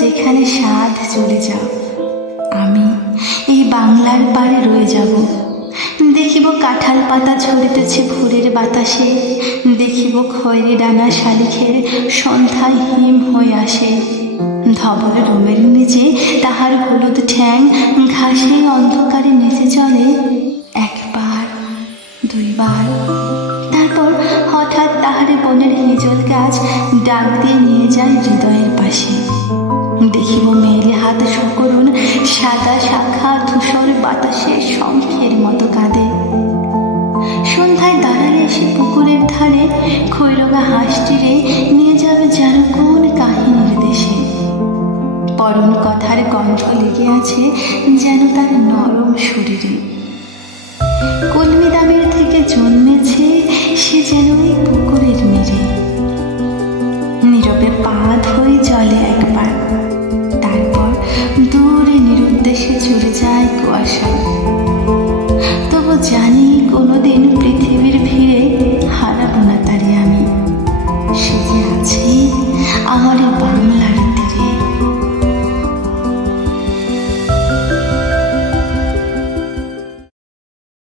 যেখানে স্বাদ চলে যাও, আমি এই বাংলার পাড়ে রয়ে যাব। দেখিব কাঁঠাল পাতা ছড়িতেছে ভোরের বাতাসে, দেখিব খয়েরি ডানা শালিখের সন্ধ্যায় হিম হয়ে আসে। ধবল রুমের নিচে তাহার হলুদ ঠ্যাং ঘাসে অন্ধকারে নেচে চলে, একবার দুইবার, তারপর হঠাৎ তাহারে বনের হিজল গাছ ডাক দিয়ে নিয়ে যায় হৃদয়ের পাশে। দেখিব মেলে হাত সকরুণ সাদা শাখা ধূসর বাতাসে শঙ্খের মতো কাঁদে। সন্ধ্যায় দাঁড়ালে সে পুকুরের ধারে খৈরগা হাঁসটিরে নিয়ে যাবে যেন কোন কাহিনীর দেশে। পরম কথার গন্ধ লেগে আছে যেন তার নরম শরীরে। কলমি দামের থেকে জন্মেছে সে যেন ওই পুকুরের নীরে। নীরবে পা ধুয়ে জলে একবার, তারপর দূরে নিরুদ্দেশে চলে যায় কুয়াশা। তবু জানি কোনোদিন পৃথিবী